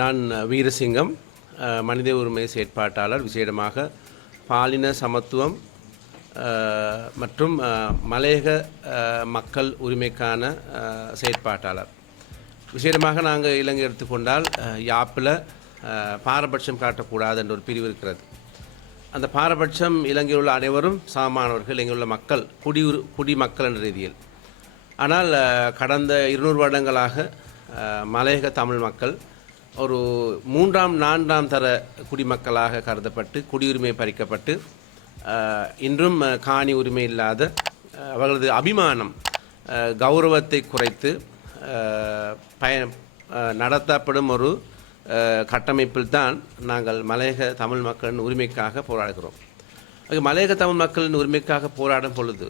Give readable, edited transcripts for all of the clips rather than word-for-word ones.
நான் வீரசிங்கம், மனித உரிமை செயற்பாட்டாளர், விசேடமாக பாலின சமத்துவம் மற்றும் மலையக மக்கள் உரிமைக்கான செயற்பாட்டாளர். விசேடமாக நாங்கள் இலங்கை எடுத்துக்கொண்டால் யாப்பில் பாரபட்சம் காட்டக்கூடாது என்ற ஒரு பிரிவு இருக்கிறது. அந்த பாரபட்சம் இலங்கையில் உள்ள அனைவரும் சமமானவர்கள், இலங்கையில் உள்ள மக்கள் குடிமக்கள் என்ற ரீதியில். ஆனால் கடந்த 200 வருடங்களாக மலையக தமிழ் மக்கள் ஒரு 3ஆம் 4ஆம் தர குடிமக்களாக கருதப்பட்டு குடியுரிமை பறிக்கப்பட்டு இன்றும் காணி உரிமை இல்லாத அவர்களது அபிமானம் கௌரவத்தை குறைத்து நடத்தப்படும் ஒரு கட்டமைப்பில் தான் நாங்கள் மலையக தமிழ் மக்களின் உரிமைக்காக போராடுகிறோம். மலையக தமிழ் மக்களின் உரிமைக்காக போராடும் பொழுது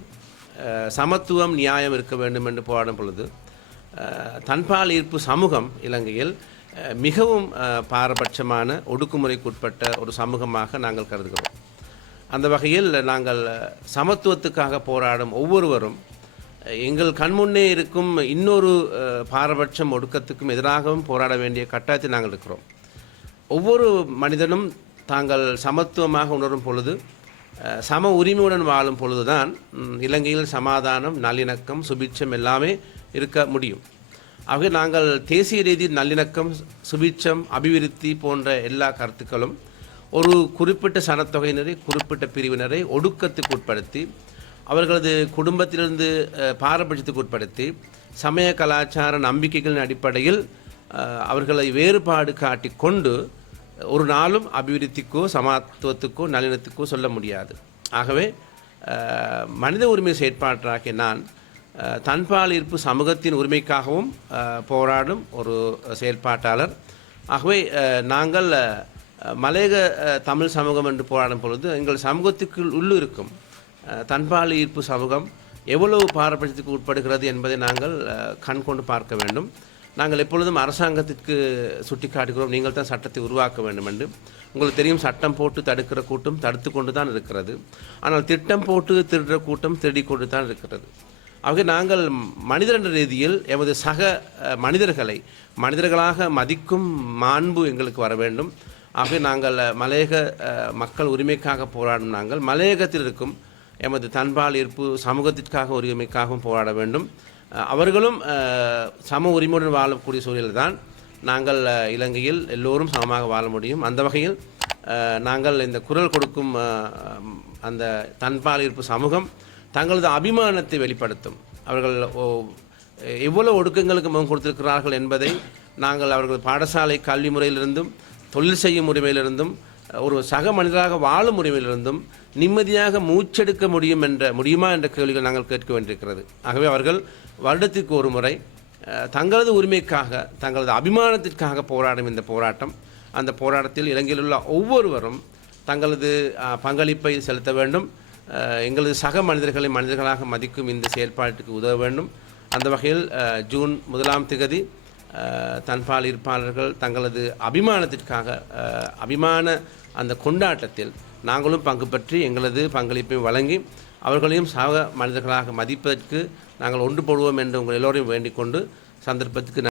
சமத்துவம் நியாயம் இருக்க வேண்டும் என்று போராடும் பொழுது தன்பால் ஈர்ப்பு சமூகம் இலங்கையில் மிகவும் பாரபட்சமான ஒடுக்குமுறைக்குட்பட்ட ஒரு சமூகமாக நாங்கள் கருதுகிறோம். அந்த வகையில் நாங்கள் சமத்துவத்துக்காக போராடும் ஒவ்வொருவரும் எங்கள் கண்முன்னே இருக்கும் இன்னொரு பாரபட்சம் ஒடுக்கத்துக்கும் எதிராகவும் போராட வேண்டிய கட்டாயத்தில் நாங்கள் இருக்கிறோம். ஒவ்வொரு மனிதனும் தாங்கள் சமத்துவமாக உணரும் பொழுது, சம உரிமையுடன் வாழும் பொழுதுதான் இலங்கையில் சமாதானம், நல்லிணக்கம், சுபிட்சம் எல்லாமே இருக்க முடியும். ஆகவே நாங்கள் தேசிய ரீதியில் நல்லிணக்கம், சுபிட்சம், அபிவிருத்தி போன்ற எல்லா கருத்துக்களும் ஒரு குறிப்பிட்ட சனத்தொகையினரை, குறிப்பிட்ட பிரிவினரை ஒடுக்கத்துக்கு உட்படுத்தி, அவர்களது குடும்பத்திலிருந்து பாரபட்சத்துக்கு உட்படுத்தி, சமய கலாச்சார நம்பிக்கைகளின் அடிப்படையில் அவர்களை வேறுபாடு காட்டி கொண்டு ஒரு நாளும் அபிவிருத்திக்கோ சமத்துவத்துக்கோ நல்லிணத்துக்கோ சொல்ல முடியாது. ஆகவே மனித உரிமை செயற்பாட்டாக நான் தன்பால் ஈர்ப்பு சமூகத்தின் உரிமைக்காகவும் போராடும் ஒரு செயற்பாட்டாளர். ஆகவே நாங்கள் மலையக தமிழ் சமூகம் என்று போராடும் பொழுது எங்கள் சமூகத்துக்குள் உள்ளிருக்கும் தன்பால் ஈர்ப்பு சமூகம் எவ்வளவு பாரபட்சத்துக்கு உட்படுகிறது என்பதை நாங்கள் கண் கொண்டு பார்க்க வேண்டும். நாங்கள் எப்பொழுதும் அரசாங்கத்திற்கு சுட்டி காட்டுகிறோம், நீங்கள் தான் சட்டத்தை உருவாக்க வேண்டும் என்று. உங்களுக்கு தெரியும், சட்டம் போட்டு தடுக்கிற கூட்டம் தடுத்து கொண்டு தான் இருக்கிறது. ஆனால் திட்டம் போட்டு திருடுற கூட்டம் திருடி கொண்டு தான் இருக்கிறது. ஆகவே நாங்கள் மனிதர் என்ற ரீதியில் எமது சக மனிதர்களை மனிதர்களாக மதிக்கும் மாண்பு எங்களுக்கு வர வேண்டும். ஆகவே நாங்கள் மலையக மக்கள் உரிமைக்காக போராடும் நாங்கள் மலையகத்தில் இருக்கும் எமது தன்பால் ஈர்ப்பு சமூகத்திற்காக உரிமைக்காகவும் போராட வேண்டும். அவர்களும் சம உரிமையுடன் வாழக்கூடிய சூழலில் தான் நாங்கள் இலங்கையில் எல்லோரும் சமமாக வாழ முடியும். அந்த வகையில் நாங்கள் இந்த குரல் கொடுக்கும் அந்த தன்பால் ஈர்ப்பு சமூகம் தங்களது அபிமானத்தை வெளிப்படுத்தும். அவர்கள் எவ்வளவு ஒடுக்கங்களுக்கு முகம் கொடுத்திருக்கிறார்கள் என்பதை நாங்கள் அவர்கள் பாடசாலை கல்வி முறையிலிருந்தும், தொழில் செய்யும் உரிமையிலிருந்தும், ஒரு சக மனிதராக வாழும் உரிமையிலிருந்தும் நிம்மதியாக மூச்செடுக்க முடியுமா என்ற கேள்விகள் நாங்கள் கேட்க வேண்டியிருக்கிறது. ஆகவே அவர்கள் வருடத்திற்கு ஒரு முறை தங்களது உரிமைக்காக, தங்களது அபிமானத்திற்காக போராடும் இந்த போராட்டம், அந்த போராட்டத்தில் இலங்கையில் உள்ள ஒவ்வொருவரும் தங்களது பங்களிப்பை செலுத்த வேண்டும். எங்களது சக மனிதர்களை மனிதர்களாக மதிக்கும் இந்த செயல்பாட்டுக்கு உதவ வேண்டும். அந்த வகையில் ஜூன் 1ஆம் தேதி தன்பால் ஈர்ப்பாளர்கள் தங்களது அபிமானத்திற்காக அபிமான அந்த கொண்டாட்டத்தில் நாங்களும் பங்கு பற்றி எங்களது பங்களிப்பை வழங்கி அவர்களையும் சக மனிதர்களாக மதிப்பதற்கு நாங்கள் ஒன்றுபடுவோம் என்று உங்கள் எல்லோரையும் வேண்டிக் கொண்டு சந்தர்ப்பத்துக்கு